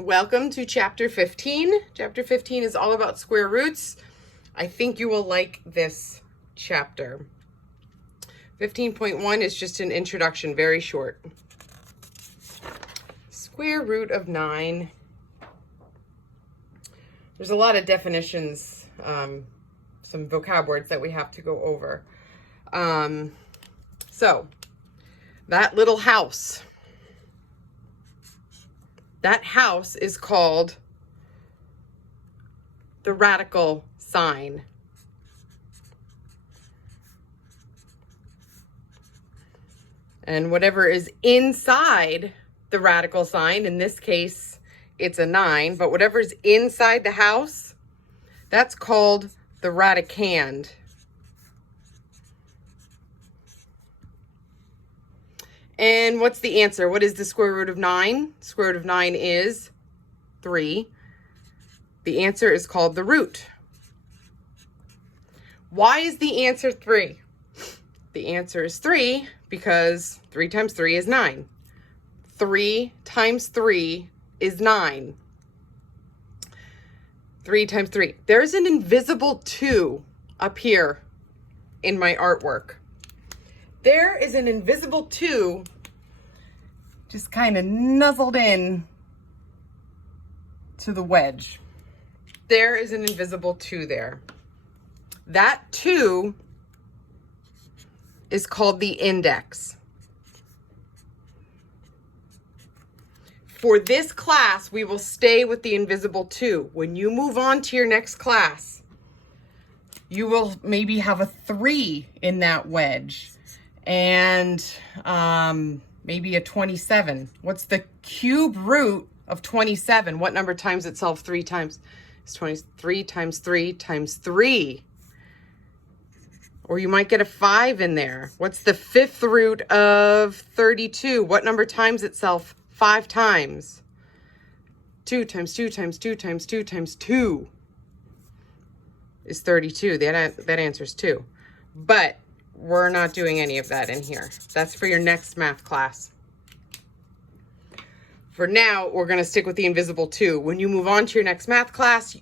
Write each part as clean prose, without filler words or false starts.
Welcome to chapter 15. Chapter 15 is all about square roots. I think you will like this chapter. 15.1 is just an introduction, very short. Square root of 9. There's a lot of definitions, some vocab words that we have to go over. So, that little house. That house is called the radical sign. And whatever is inside the radical sign, in this case, it's a 9, but whatever's inside the house, that's called the radicand. And what's the answer? What is the square root of 9? Square root of 9 is 3. The answer is called the root. Why is the answer 3? The answer is 3 because 3 times 3 is 9. 3 times 3 is 9. 3 times 3. There's an invisible 2 up here in my artwork. There is an invisible 2 just kind of nuzzled in to the wedge. There is an invisible 2 there. That 2 is called the index. For this class, we will stay with the invisible 2. When you move on to your next class, you will maybe have a 3 in that wedge. And maybe a 27. What's the cube root of 27? What number times itself 3 times? It's 23 times 3 times 3. Or you might get a 5 in there. What's the fifth root of 32? What number times itself 5 times? 2 times 2 times 2 times 2 times 2 is 32. That answers 2. But we're not doing any of that in here. That's for your next math class. For now, we're going to stick with the invisible 2. When you move on to your next math class,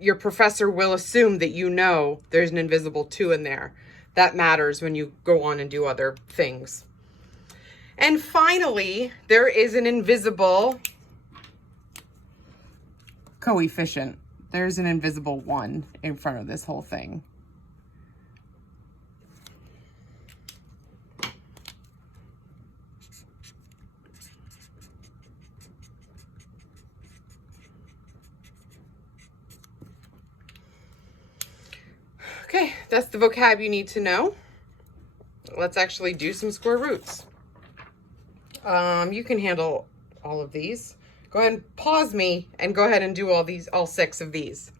your professor will assume that you know there's an invisible 2 in there. That matters when you go on and do other things. And finally, there is an invisible coefficient. There's an invisible 1 in front of this whole thing. Okay, that's the vocab you need to know. Let's actually do some square roots. You can handle all of these. Go ahead and pause me and go ahead and do all 6 of these.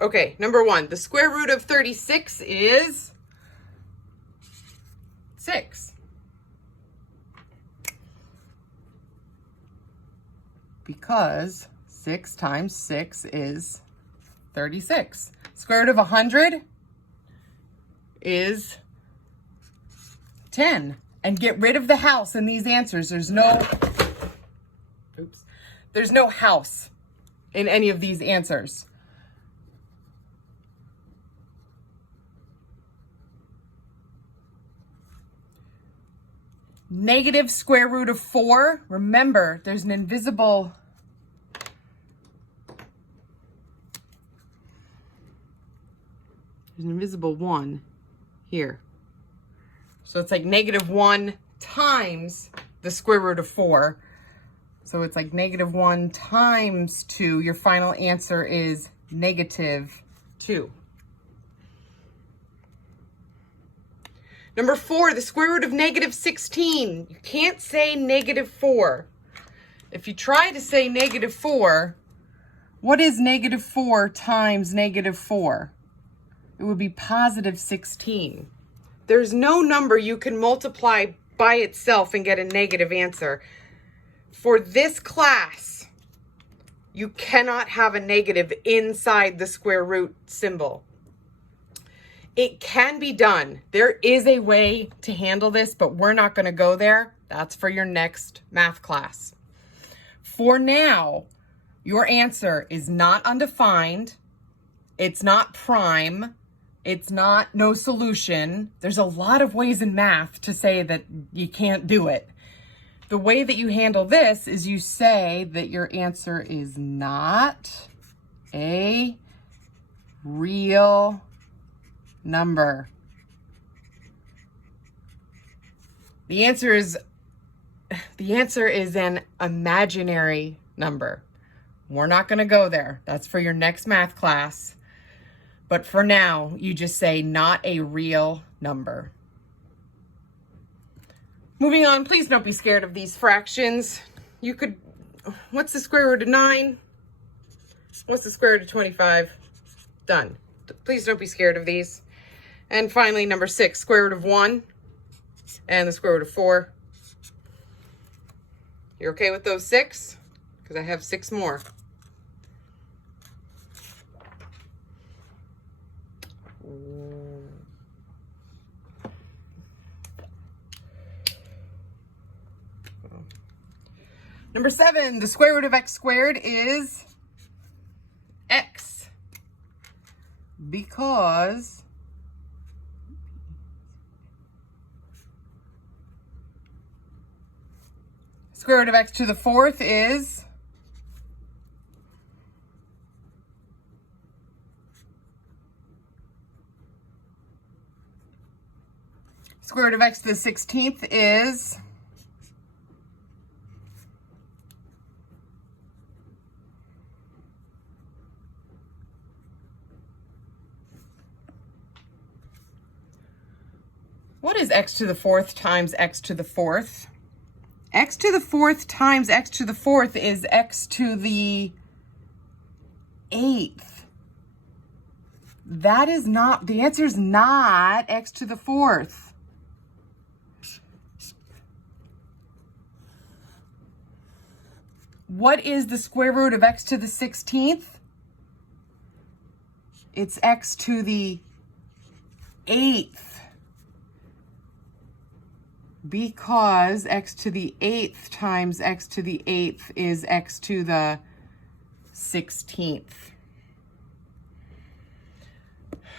Okay, number 1, the square root of 36 is 6. Because 6 times 6 is 36. Square root of 100 is 10. And get rid of the house in these answers. There's no house in any of these answers. Negative square root of 4. Remember, there's an invisible 1 here. So it's like negative 1 times the square root of 4. So it's like negative 1 times 2. Your final answer is negative 2. Number 4, the square root of negative 16. You can't say negative 4. If you try to say negative 4, what is negative 4 times negative 4? It would be positive 16. There's no number you can multiply by itself and get a negative answer. For this class, you cannot have a negative inside the square root symbol. It can be done. There is a way to handle this, but we're not going to go there. That's for your next math class. For now, your answer is not undefined. It's not prime. It's not no solution. There's a lot of ways in math to say that you can't do it. The way that you handle this is you say that your answer is not a real number. The answer is an imaginary number. We're not going to go there. That's for your next math class. But for now, you just say not a real number. Moving on, please don't be scared of these fractions. What's the square root of 9? What's the square root of 25? Done. Please don't be scared of these. And finally, number 6, square root of 1 and the square root of 4. You're okay with those 6? Because I have 6 more. Number 7, the square root of x squared is x, because square root of x to the 4th is square root of x to the 16th is what is x to the 4th times x to the 4th? X to the 4th times x to the 4th is x to the 8th. That is not, the answer is not x to the 4th. What is the square root of x to the 16th? It's x to the 8th. Because x to the 8th times x to the 8th is x to the 16th.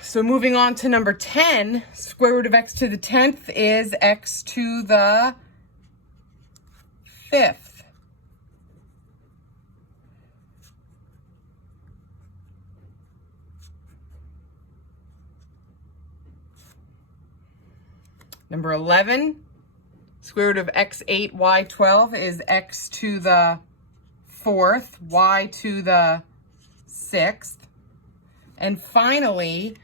So moving on to number 10, square root of x to the 10th is x to the 5th. Number 11, square root of x8, y12 is x to the 4th, y to the 6th. And finally,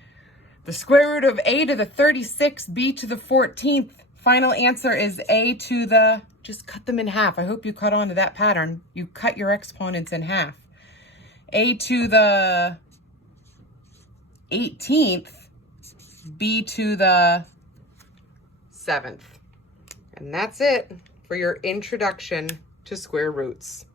the square root of a to the 36th, b to the 14th. Final answer is a to the, just cut them in half. I hope you caught on to that pattern. You cut your exponents in half. A to the 18th, b to the 7th. And that's it for your introduction to square roots.